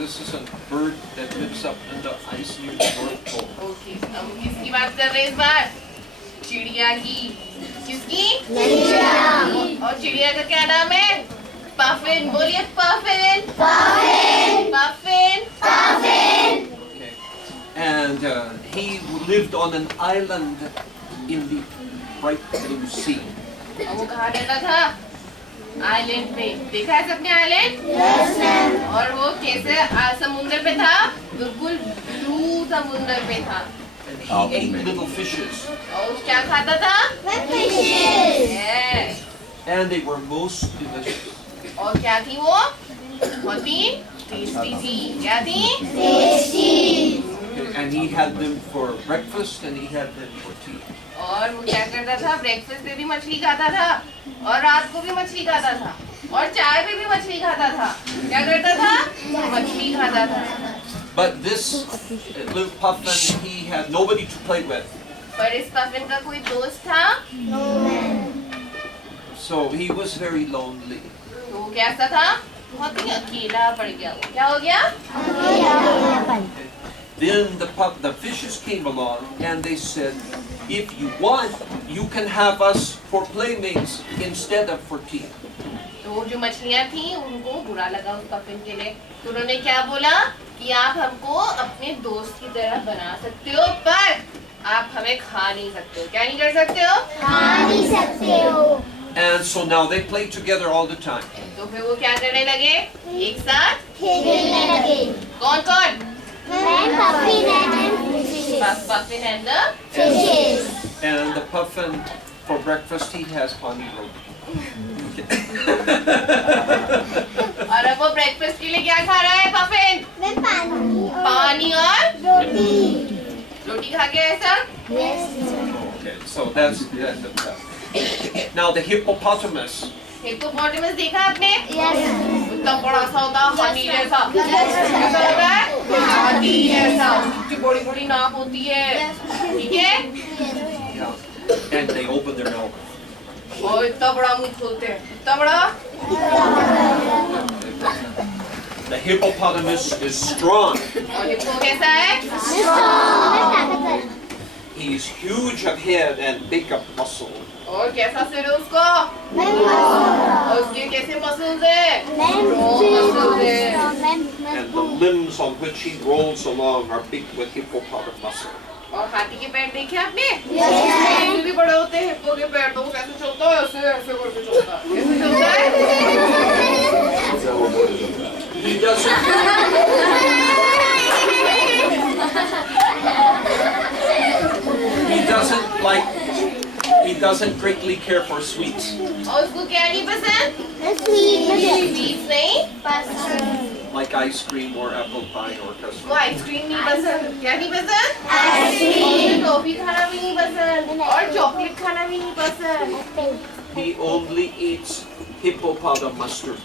this is a bird that lives up in the ice near the North Pole. Okay, हम किसकी बात कर रहे हैं इस बार? चिड़िया की। किसकी? चिड़िया। और चिड़िया का क्या नाम है? Puffin, बोलिए puffin. Puffin. Puffin. Puffin. Okay. And he lived on an island in the bright blue sea. और वो कहाँ रहता था? आइलैंड पे। देखा है सबने आइलैंड? Yes, ma'am. और वो कैसे समुद्र पे था? बिल्कुल ब्लू समुद्र पे था। And he ate little fishes. और क्या खाता था? Fishes. Yes. And they were most delicious. और क्या थी वो? बहुत ही टेस्टी थी। क्या थी? Tasty. Okay. And he had them for breakfast and he had them for tea. और वो क्या करता था? ब्रेकफास्ट पे भी मछली खाता था और रात को भी मछली खाता था और चाय पे भी मछली खाता था। क्या करता था? मछली खाता था। But this little puffin, he had nobody to play with. पर इस पफिन का कोई दोस्त था? No, ma'am. So he was very lonely. तो वो कैसा था? बहुत ही अकेला पड़ गया वो। क्या हो गया? Then the fishes came along and they said, if you want, you can have us for playmates instead of for tea. तो जो मछलियाँ थी उनको बुरा लगा उस पफिन के लिए। तो उन्होंने क्या बोला कि आप हमको अपने दोस्त की तरह बना सकते हो पर आप हमें खा नहीं सकते हो। क्या नहीं कर सकते हो? खा नहीं सकते हो। And so now they played together all the time. तो फिर वो क्या करने लगे? एक साथ खेलने लगे। कौन कौन? Ma'am, Puffin and fishes. Puffin and the Fishes. And the puffin, for breakfast, he has honey roti. और अब वो ब्रेकफास्ट के लिए क्या खा रहा है पफिन? मैं पानी और रोटी। रोटी खा के ऐसा? Yes. Okay, so that's that. Now the hippopotamus. Hippopotamus देखा आपने? Yes. इतना बड़ा सा होता है हाथी जैसा। Yes. कैसा होता है? हाथी जैसा। उसकी बड़ी बड़ी नाक होती है। ठीक है? Yeah. And they open their mouth. और इतना बड़ा मुंह खोलते हैं। इतना बड़ा? The hippopotamus is strong. और हिप्पो कैसा है? Strong. He's huge of head and big of muscle. और कैसा सिर है उसको? और उसके कैसे मसल्स है? Ma'am, And the limbs on which he rolls along are big with hippopotamus muscle. और हाथी के पैर देखे आपने? Yes. पैर भी बड़े होते हैं हिप्पो के पैर। तो वो कैसे चलता है? ऐसे ऐसे करके चलता है। कैसे चलता है? He doesn't. He doesn't greatly care for sweets. और उसको क्या नहीं पसंद? Sweet. स्वीट्स नहीं Like ice cream or apple pie or वो custard. आइसक्रीम नहीं पसंद। क्या नहीं पसंद? Ice टॉफी खाना भी नहीं पसंद और चॉकलेट खाना भी नहीं पसंद। He only eats hippopotamus mustard.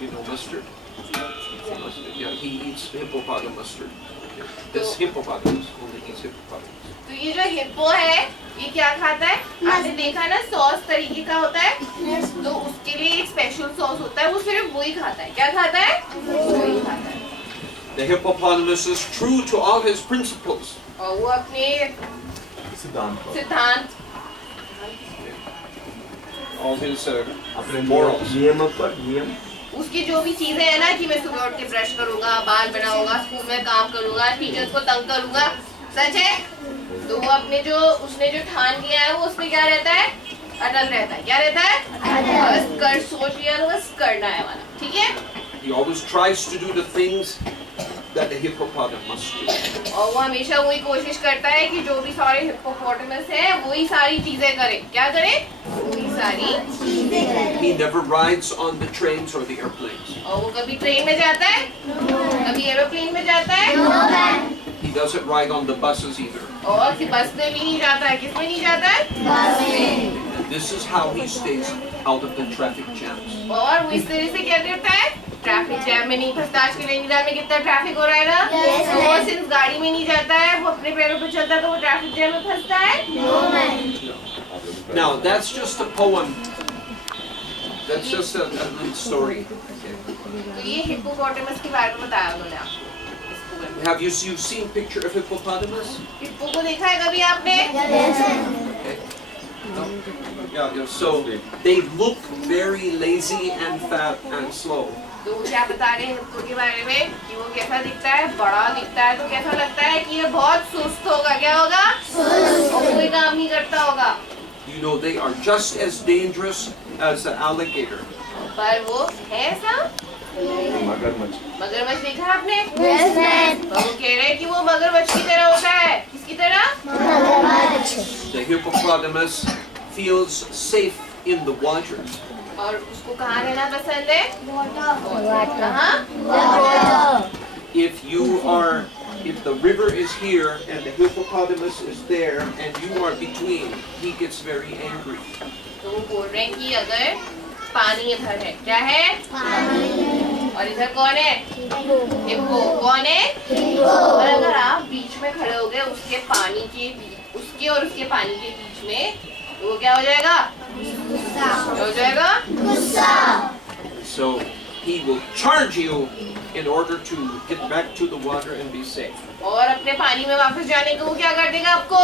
You know mustard? Mustard. Yeah, he eats hippopotamus mustard. This hippopotamus only eats hippopotamus. तो ये जो हिप्पो है ये क्या खाता है? आपने देखा ना सॉस तरीके का होता है तो उसके लिए एक स्पेशल सॉस होता है वो सिर्फ वही खाता है। क्या खाता है? वही खाता है। The hippopotamus is true to all his principles. और वो अपने सिद्धांत All his अपने morals. नियम उसकी जो भी चीजें है ना कि मैं सुबह उठ के ब्रश करूंगा, बाल बनाऊंगा, स्कूल में काम करूंगा, टीचर्स को तंग करूंगा, सच है? तो वो अपने जो उसने जो ठान लिया है वो उसमें क्या रहता है? अटल रहता है। क्या रहता है? बस कर सोच लिया तो बस करना है वाला। ठीक है? He always tries to do the things that the hippopotamus must do. और वो हमेशा वही कोशिश करता है कि जो भी सारे हिप्पोपोटामस हैं वही सारी चीजें करे। क्या करे? वही सारी चीजें करे। He never rides on the trains or the airplanes. और वो कभी ट्रेन में जाता है? कभी एरोप्लेन में जाता है? He doesn't ride on the buses either. और बस में भी नहीं जाता है। किस में नहीं जाता है? बस में। And this is how he stays out of the traffic jams. और वो इस तरह से क्या करता है? ट्रैफिक जैम में नहीं फंसता। आज के नैनीताल में कितना ट्रैफिक हो रहा है ना? Yes, तो वो सिर्फ गाड़ी में नहीं जाता है, वो अपने पैरों पे चलता है तो वो ट्रैफिक जैम में फंसता है? Now that's just a poem. That's just a little story. Okay. तो ये हिप्पोपोटामस के बारे में बताया उन्होंने आपको इस पोएम में। Have you seen picture of hippopotamus? Hippo को देखा है कभी आपने? Okay. No? Yeah, so they look very lazy and fat and slow. तो वो क्या बता रहे हैं हिप्पो के बारे में कि वो कैसा दिखता है, बड़ा दिखता है, तो कैसा लगता है कि ये बहुत सुस्त होगा, क्या होगा? और कोई काम नहीं करता होगा। You know, they are just as dangerous as the alligator. पर वो है ऐसा? मगरमच्छ देखा है आपने? Yes, ma'am. और वो कह रहे हैं कि वो मगरमच्छ की तरह होता है। किसकी तरह? The hippopotamus feels safe in the water. और उसको कहाँ रहना पसंद है? Water. कहाँ? If the river is here and the hippopotamus is there and you are between, he gets very angry. तो वो बोल रहे हैं कि अगर पानी इधर है, क्या है? और इधर कौन है? हिप्पो। कौन है? और अगर आप बीच में खड़े हो गए उसके पानी के बीच, उसके और उसके पानी के बीच में, तो वो क्या हो जाएगा? क्या हो जाएगा? So he will charge you in order to get back to the water and be safe. और अपने पानी में वापस जाने को वो क्या कर देगा आपको?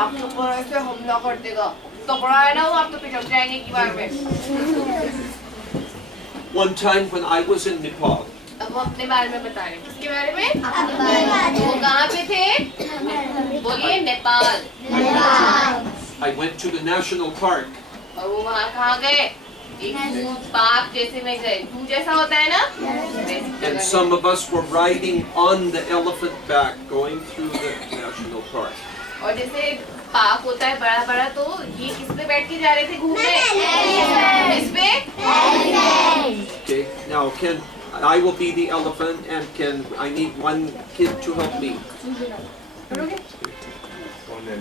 आपके ऊपर ऐसे हमला कर देगा। तो बड़ा है ना वो, आप तो पिछड़ जाएंगे की बार में। One time when I was in Nepal, अब वो अपने बारे में बता रहे हैं। किसके बारे में? वो कहाँ पे थे? बोलिए Nepal. I went to the national park. और वो वहाँ कहाँ गए? एक पार्क जैसे में गए। जू जैसा होता है ना? And some of us were riding on the elephant back going through the national park. और जैसे पार्क होता है बड़ा बड़ा, तो ये किस पे बैठ के जा रहे थे घूमने? इस पे? Okay, now I will be the elephant and I need one kid to help me.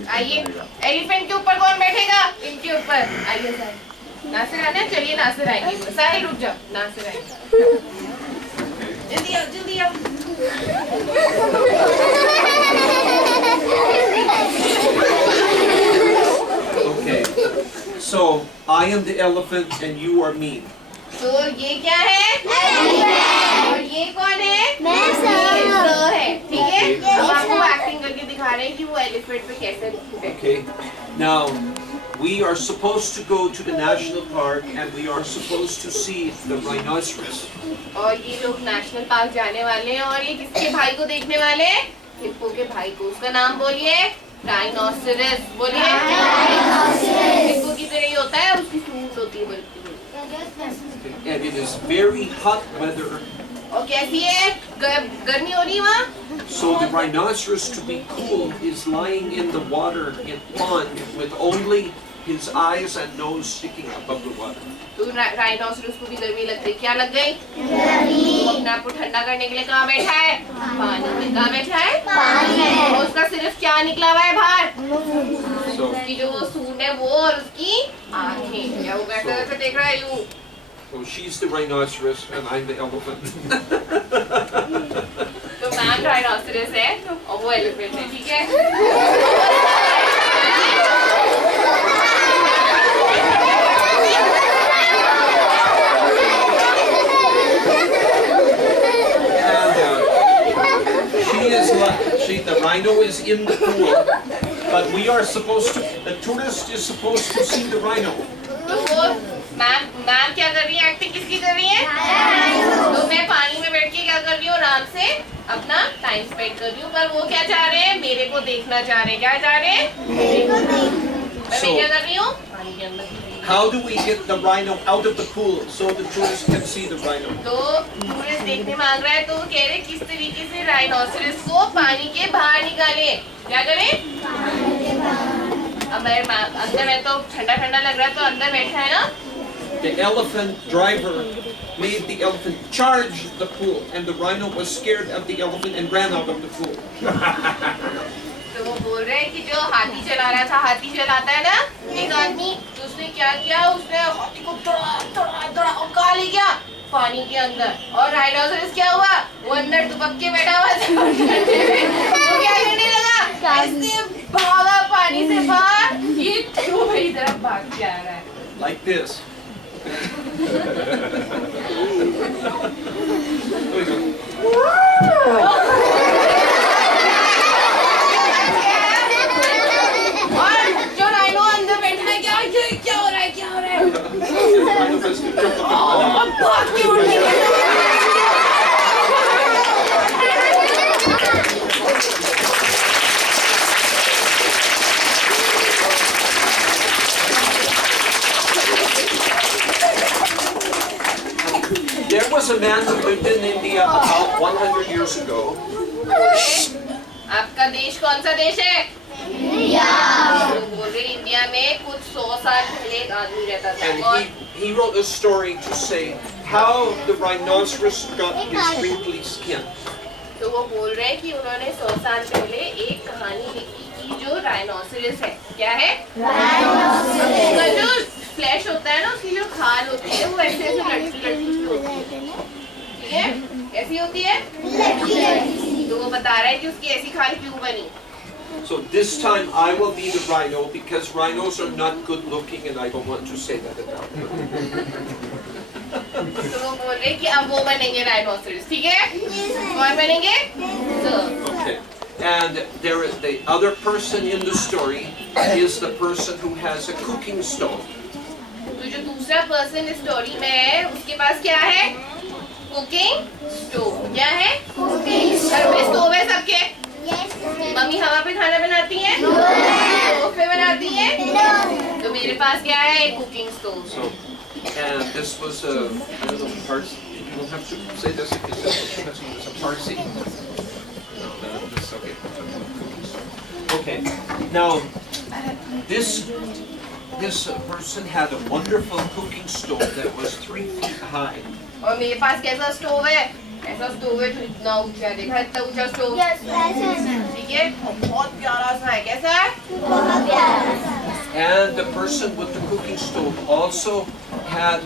आइए, एलिफेंट के ऊपर कौन बैठेगा? इनके ऊपर। आइए सर, नासिर आना, चलिए नासिर आएंगे। सारे रुक जाओ, नासिर आएंगे। जल्दी आओ, जल्दी आओ। Okay, so I am the elephant and you are me. तो ये क्या है? और ये कौन है? ये सर है, ठीक है? अब आपको एक्टिंग करके दिखा रहे हैं कि वो एलिफेंट पे कैसे बैठे। Okay, now we are supposed to go to the national park and we are supposed to see the rhinoceros. और ये लोग नेशनल पार्क जाने वाले हैं और ये किसके भाई को देखने वाले हैं? हिप्पो के भाई को। उसका नाम बोलिए। राइनोसेरस। बोलिए। हिप्पो की तरह ही होता है, उसकी सूंड होती है बल्कि। And it is very hot weather. और कैसी है? गर्मी हो रही है वहाँ? So the rhinoceros, to be cool, is lying in the water in pond with only his eyes and nose sticking above the water. तो राइनोसेरस को भी गर्मी लग गई। क्या लग गई? वो अपने आप को ठंडा करने के लिए कहाँ बैठा है? पानी में। कहाँ बैठा है? पानी में। और उसका सिर्फ क्या निकला हुआ है बाहर? So, उसकी जो वो सूंड है वो, और उसकी आँखें। क्या वो बैठा ऐसे देख रहा है यूँ? so she's the rhinoceros and I'm the elephant. तो मैम राइनोसेरस है और वो एलिफेंट है, ठीक है? And the rhino is in the pool, but we are supposed to, the tourist is supposed to see the rhino. तो वो ma'am क्या कर रही है? एक्टिंग किसकी कर रही है? तो मैं पानी में बैठ के क्या कर रही हूँ? आराम से अपना टाइम स्पेंड कर रही हूँ, पर वो क्या चाह रहे हैं? मेरे को देखना चाह रहे हैं। क्या चाह रहे हैं? मैं क्या कर रही हूँ? पानी के अंदर। How do we get the rhino out of the pool so the tourists can see the rhino? तो टूरिस्ट देखने मांग रहा है, तो वो कह रहे किस तरीके से राइनोसेरस को पानी के बाहर निकाले। क्या करें? अब अंदर है तो ठंडा ठंडा लग रहा है, तो अंदर बैठा है ना। The elephant driver made the elephant charge the pool, and the rhino was scared of the elephant and ran out of the pool. तो वो बोल रहे हैं कि जो हाथी चला रहा था, हाथी चलाता है ना एक आदमी, तो उसने क्या किया? उसने हाथी को दौड़ा और कहाँ ले गया? पानी के अंदर। और राइनोसेरस क्या हुआ? वो अंदर दुबक के बैठा हुआ था। वो क्या करने लगा? ऐसे भागा पानी से बाहर। ये क्यों मेरी तरफ भाग के आ रहा है? Like this. और जो राइनो अंदर बैठा है, क्या हो रहा है, क्या हो रहा है? Rhino has to jump up and और भाग के उड़ गया। There was a man who lived in India about 100 years ago. आपका देश कौन सा देश है? तो बोल रहे इंडिया में कुछ 100 साल पहले एक आदमी रहता था And और he wrote a story to say how the rhinoceros got his wrinkly skin. तो वो बोल रहे हैं कि उन्होंने 100 साल पहले एक कहानी लिखी कि जो राइनोसरस है, क्या है? उसका जो फ्लैश होता है ना, उसकी जो खाल होती है वो ऐसे ऐसे लटकी लटकी होती है, ठीक है? ऐसी होती है? तो वो बता रहा है कि उसकी ऐसी खाल क्यों बनी। So this time I will be the rhino because rhinos are not good looking and I don't want to say that about them. तो वो बोल रहे हैं कि अब वो बनेंगे राइनोसरस, ठीक है? कौन बनेंगे? तो Okay. And there is the other person in the story is the person who has a cooking stove. तो जो दूसरा पर्सन इस स्टोरी में है, उसके पास क्या है? Cooking stove. क्या है? घर में स्टोव है सबके? मम्मी हवा पे खाना बनाती है? स्टोव पे बनाती है? तो मेरे पास क्या है? Cooking stove. So, and this was a, I don't know, Parsi. You don't have to say this if you say it was a Parsi. No, that's okay. Okay. Now, this person had a wonderful cooking stove that was 3 feet high. और मेरे पास कैसा stove है? ऐसा stove है जो इतना ऊंचा, देखा इतना ऊंचा स्टोव? ठीक है? और बहुत प्यारा सा है। कैसा है? And the person with the cooking stove also had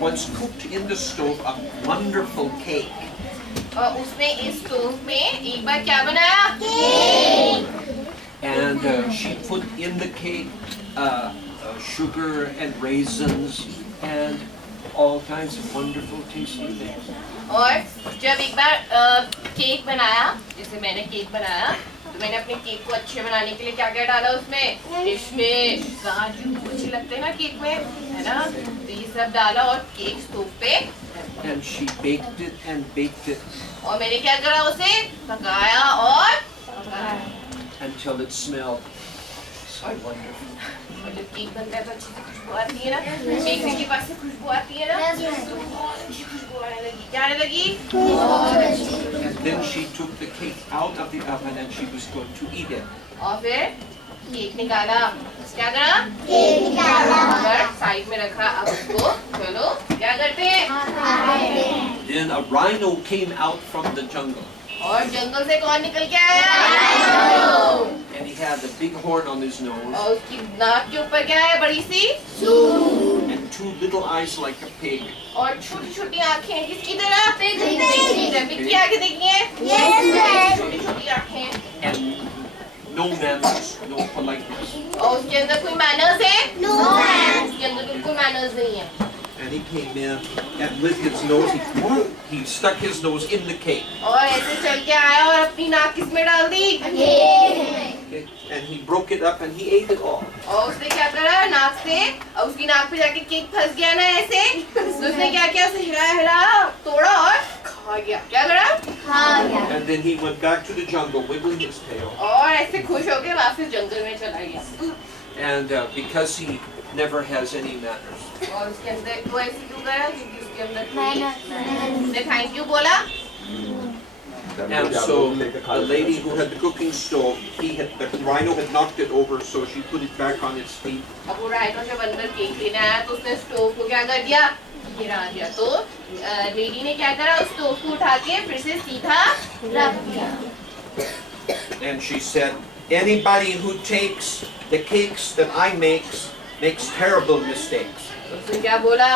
once cooked in the stove a wonderful cake. और उसने इस स्टोव में एक बार क्या बनाया? Cake. And she put in the cake sugar and raisins and all kinds of wonderful tasty things. और जब एक बार केक बनाया, जैसे मैंने केक बनाया, तो मैंने अपने केक को अच्छे बनाने के लिए क्या क्या डाला उसमें? किशमिश, काजू, अच्छे लगते हैं ना केक में, है ना? तो ये सब डाला और केक स्टोव पे, And she baked it and baked it और मैंने क्या करा? उसे पकाया और पकाया। until it smelled so wonderful. और जब केक बनता है तो अच्छी खुशबू आती है ना, बेकरी के पास से खुशबू आती है ना, तो बहुत अच्छी खुशबू आने लगी। क्या आने लगी? And then she took the cake out of the oven and she was going to eat it. और फिर केक निकाला। क्या करा? केक निकाला और साइड में रखा। अब उसको चलो क्या करते हैं? Then a rhino came out from the jungle और जंगल से कौन निकल के आया? and he had a big horn on his nose और उसकी नाक के ऊपर क्या है? बड़ी सी and 2 little eyes like a pig. और छोटी छोटी आँखें किसकी तरह? पिग की आँखें देखी हैं? छोटी छोटी आँखें And no manners, no politeness. और उसके अंदर कोई मैनर्स है? उसके अंदर बिल्कुल मैनर्स नहीं है। And he came in and with his nose, he stuck his nose in the cake. और ऐसे चल के आया और अपनी नाक किसमें डाल दी? Okay? And he broke it up and he ate it all. और उसने क्या करा? नाक से, और उसकी नाक पे जाके केक फंस गया ना ऐसे, तो उसने क्या किया? उसे हिलाया, तोड़ा और खा गया। क्या करा? And then he went back to the jungle, wiggling his tail. और ऐसे खुश होके वापस जंगल में चला गया। And because he never has any manners. और उसके अंदर वो ऐसे क्यों करा? क्योंकि उसके अंदर उसने थैंक यू बोला। And so the lady who had the cooking stove, the rhino had knocked it over, so she put it back on its feet. अब वो राइनो जब अंदर केक लेने आया तो उसने स्टोव को क्या कर दिया? गिरा दिया। तो लेडी ने क्या करा? उस स्टोव को उठा के फिर से सीधा रख दिया। And she said, anybody who takes the cakes that I makes terrible mistakes. उसने क्या बोला?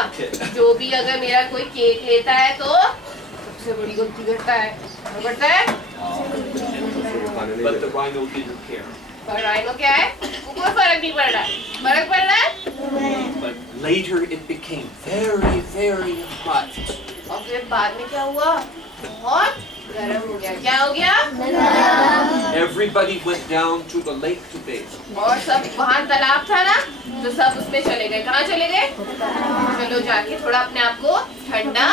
जो भी अगर मेरा कोई केक लेता है तो सबसे बड़ी गलती करता है। क्या करता है? But the rhino didn't care. पर राइनो क्या है, कोई फर्क नहीं पड़ रहा है, फर्क पड़ रहा है। But later it became very, very hot. और फिर बाद में क्या हुआ, बहुत गर्म हो गया। क्या हो गया? Everybody went down to the lake to bathe. और सब वहाँ तालाब था ना, तो सब उसमें चले गए। कहाँ चले गए? चलो जाके थोड़ा अपने आप को ठंडा।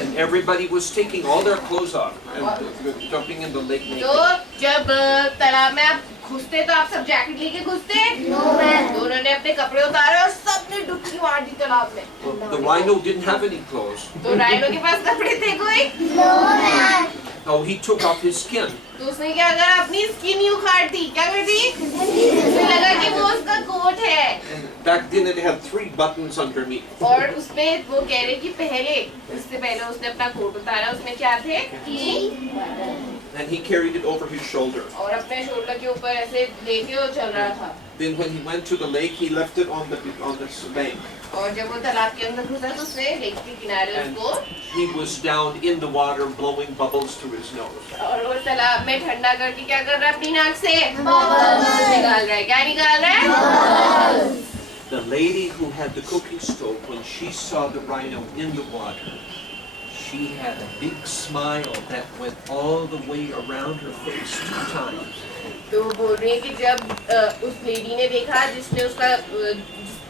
And everybody was taking all their clothes off and jumping in the lake तो naked. जब तालाब में आप घुसते तो आप सब जैकेट लेके घुसते, तो उन्होंने अपने कपड़े उतारे और सबने डुबकी मार दी तालाब में। Well, the rhino didn't have any clothes. तो राइनो के पास कपड़े थे कोई? Oh, he took off his skin. तो उसने क्या करा, अपनी स्किन ही उखाड़ दी। क्या कर दी? उसे लगा कि वो उसका कोट है। And back then it had 3 buttons underneath. और उसमें वो कह रहे कि इससे पहले उसने अपना कोट उतारा, उसमें क्या थे? And he carried it over his shoulder. और अपने शोल्डर के ऊपर ऐसे लेके वो चल रहा था। Then when he went to the lake, he left it on the bank. और जब वो तालाब के अंदर घुसा तो उसने लेक के किनारे And उसको, he was down in the water blowing bubbles through his nose. और वो तालाब में ठंडा करके क्या कर रहा है, अपनी नाक से निकाल रहा है। क्या निकाल रहा है? The lady who had the cooking stove, when she saw the rhino in the water, she had a big smile that went all the way around her face 2 times. तो वो बोल रही है कि जब उस लेडी ने देखा, जिसने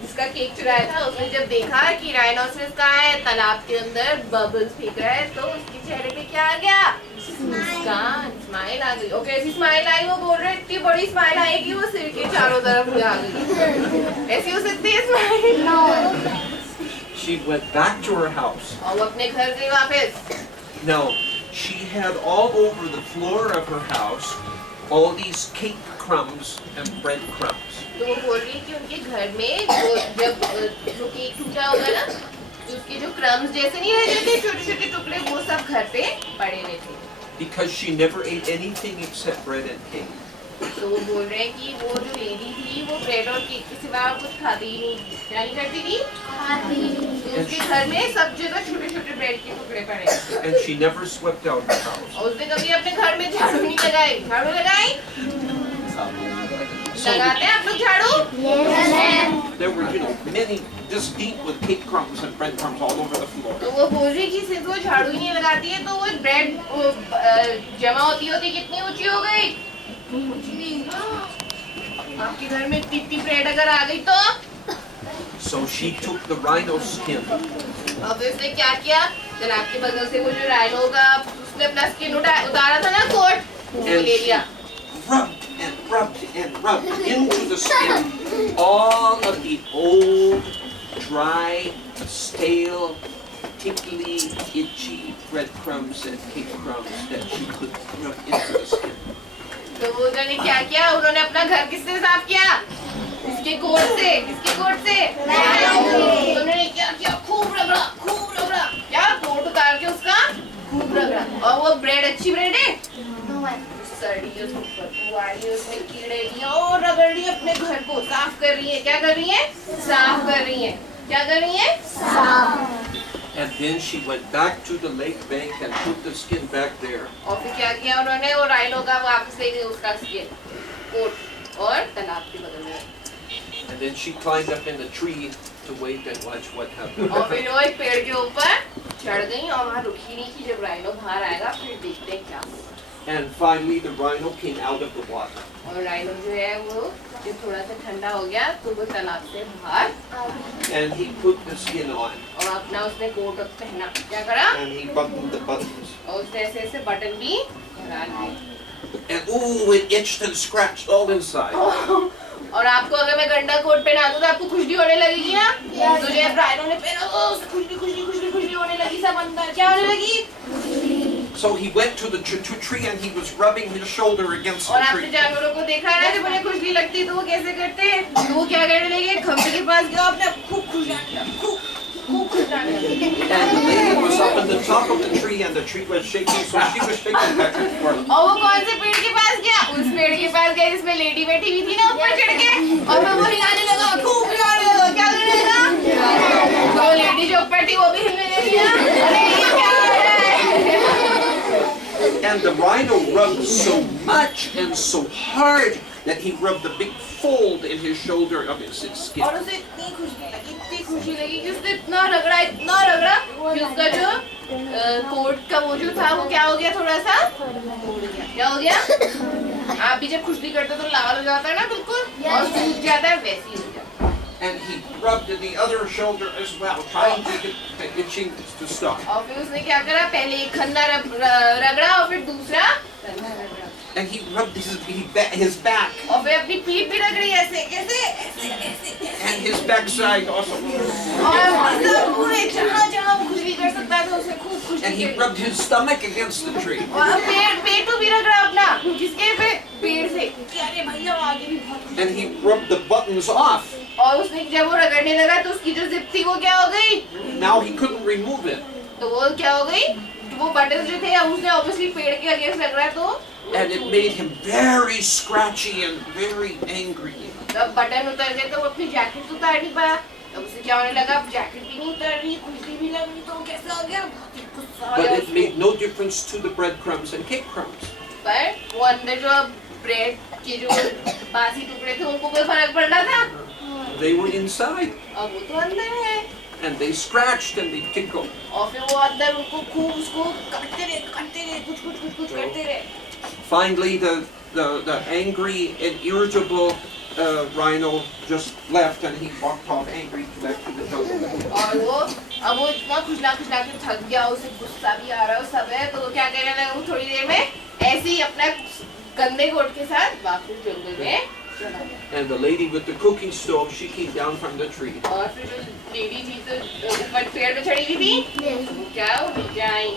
जिसका केक चुराया था, उसने जब देखा कि राइनोसरस कहाँ है, तालाब के अंदर बबल्स फेंक रहा है, तो उसके चेहरे पे क्या आ गया? स्माइल आ गई। और कैसी स्माइल आई, वो बोल रहे इतनी बड़ी स्माइल आई कि वो सिर के चारों तरफ आ गई। ऐसी हो सकती है smile? She went back to her house. और वो अपने घर गई वापस। Now, she had all over the floor of her house all these cake crumbs and bread crumbs. तो वो बोल रही है कि उनके घर में जब जो केक टूटा होगा ना, तो उसके जो क्रम्स जैसे नहीं रह जाते छोटे छोटे टुकड़े, वो सब घर पे पड़े हुए थे। Because she never ate anything except bread and cake. तो वो बोल रहे हैं कि वो जो लेडी थी वो ब्रेड और केक के सिवा कुछ खाती ही नहीं, क्या नहीं करती थी? तो उसके घर में सब जगह छोटे छोटे ब्रेड के टुकड़े पड़े। And she never swept out her house. और उसने कभी अपने घर में झाड़ू नहीं लगाई। झाड़ू लगाई? लगाते हैं आप लोग झाड़ू? There were, many this deep with cake crumbs and bread crumbs all over the floor. तो वो बोल रही कि सिर्फ वो झाड़ू ही नहीं लगाती है, तो वो ब्रेड जमा होती होती कितनी ऊंची हो गई? आपके घर में इतनी ब्रेड अगर आ गई तो? So she took the rhino skin अब उसने क्या किया, तालाब के बगल से वो जो राइनो का उसने अपना स्किन उतारा था ना, कोट, वो ले लिया। rubbed and rubbed and rubbed into the skin all of the old, dry, stale, tickly, itchy breadcrumbs and cake crumbs that she could rub into the skin. तो वो उन्होंने क्या किया, उन्होंने अपना घर किससे साफ किया? इसके कोट से। किसके कोट से? उन्होंने क्या किया, खूब रगड़ा, खूब रगड़ा। क्या? कोट उतार के उसका खूब रगड़ा। और वो ब्रेड अच्छी ब्रेड है? सड़ी है ऊपर, वाली उसमें कीड़े दिए और रगड़ रही है, अपने घर को साफ कर रही है। क्या कर रही है? साफ कर रही है। क्या कर रही है? साफ। And then she went back to the lake bank and put the skin back there. और फिर क्या किया उन्होंने, वो राइनो का वापस ले गई उसका स्किन, कोट, और तालाब के बगल में। And then she climbed up in the tree to wait and watch what happened. और फिर वो एक पेड़ के ऊपर चढ़ गई और वहाँ रुकी नहीं कि जब राइनो बाहर आएगा फिर देखते हैं क्या होगा। And finally the rhino came out of the water. और राइनो जो है वो जब थोड़ा सा ठंडा हो गया तो वो तालाब से बाहर, And he put the skin on. और अपना उसने कोट पहना। क्या करा? And he buttoned the buttons. और उसने ऐसे ऐसे बटन भी लगा लिए। And ooh, it itched and scratched all inside. और आपको अगर मैं गंदा कोट पहना दूँ तो आपको खुजली होने लगेगी ना? तो जब राइनो ने पहना, खुजली होने लगी सब अंदर। क्या होने लगी? So he went to the tree and he was rubbing his shoulder against और the आपने tree. जानवरों को देखा है ना, जब उन्हें खुजली लगती है तो वो कैसे करते हैं? तो वो क्या करने लगे, खंभे के पास गया, अपने खूब खुजलाने लगा, खूब खुजलाने लगा। And the lady was up at the top of the tree and the tree was shaking, so she was shaking back and forth. और वो कौन से पेड़ के पास गया? उस पेड़ के पास गया जिसमें लेडी बैठी हुई थी ना ऊपर चढ़ के, और फिर वो हिलाने लगा, खूब हिलाने लगा। क्या करने लगा? तो लेडी जो ऊपर थी वो भी हिलने लगी ना। अरे ये क्या हो रहा है? And the rhino rubbed so much and so hard that he rubbed a big fold in his shoulder of his skin. और उसे इतनी खुशी लगी कि उसने इतना रगड़ा कि उसका जो कोट का वो जो था वो क्या हो गया, थोड़ा सा क्या हो गया। आप भी जब खुशली करते हो तो लाल हो जाता है ना बिल्कुल, और सूख जाता है, वैसे ही हो जाता है। And he rubbed the other shoulder as well, trying to get the itching to stop. और फिर उसने क्या करा, पहले एक खन्ना रगड़ा और फिर दूसरा And he rubbed his back और फिर अपनी पीठ भी रगड़ी ऐसे ऐसे and his backside also. और मतलब पूरे जहाँ वो खुशली कर सकता था उसे खूब And खुशली he करी। rubbed his stomach against the tree. और पेट को भी रगड़ा अपना, किसके पेड़ से कि अरे भैया आगे भी बहुत। And he rubbed the buttons off. और उसने जब वो रगड़ने लगा तो उसकी जो जिप थी वो क्या हो गई, Now he couldn't remove it. तो वो क्या हो गई, वो बटन जो थे उसने ऑब्वियसली पेड़ के अगेंस्ट रगड़ा तो And it made him very scratchy and very angry. जब बटन उतर गए तो वो अपनी जैकेट उतार नहीं पाया, तब उसे क्या होने लगा, जैकेट भी नहीं उतर रही, खुशली भी लग रही, तो वो कैसा हो गया, बहुत ही गुस्सा आ But गया it उसको। made no difference to the breadcrumbs and cake crumbs. पर वो अंदर जो ब्रेड के जो बासी टुकड़े थे उनको कोई फर्क पड़ रहा था, They were inside. अब वो तो अंदर है। And they scratched and they tickled. और फिर वो अंदर उनको खूब उसको काटते रहे, कुछ करते रहे। Finally, the angry and irritable rhino just left and he walked off angry back to the jungle. और वो अब वो इतना खुशला के थक गया, उसे गुस्सा भी आ रहा है सब है, तो वो क्या करने लगा, वो थोड़ी देर में ऐसे ही अपना गंदे कोट के साथ वापस जंगल में चला गया। And the lady with the cooking stove, she came down from the tree. और फिर जो लेडी थी तो ऊपर पेड़ पे चढ़ी हुई थी, वो क्या वो नीचे आई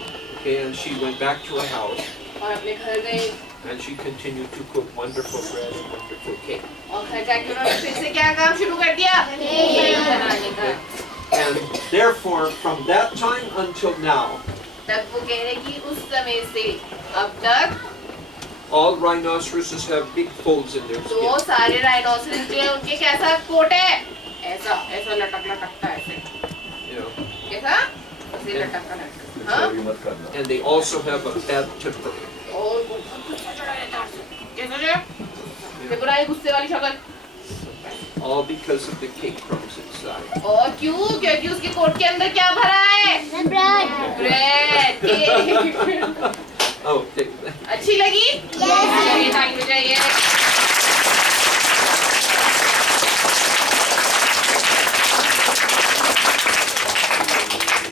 And she went back to her house और अपने घर गई and she continued to cook wonderful bread and wonderful cake. और घर जाके उन्होंने फिर से क्या काम शुरू कर दिया, केक बनाने का। And therefore, from that time until now, तब वो कह रहे कि उस समय से अब तक all rhinoceroses have big folds in their तो skin. सारे राइनोसरस जो है उनके कैसा कोट है, ऐसा लटकता है ऐसे, You know, कैसा ऐसे लटकता, हाँ। and they also have a bad temper. और वो गुस्सा चढ़ा रहता है, कैसा जो देखो ना ये गुस्से वाली शक्ल, All because of the cake crumbs inside. और क्यों, क्योंकि उसके कोट के अंदर क्या भरा है, ब्रेड ब्रेड, केक।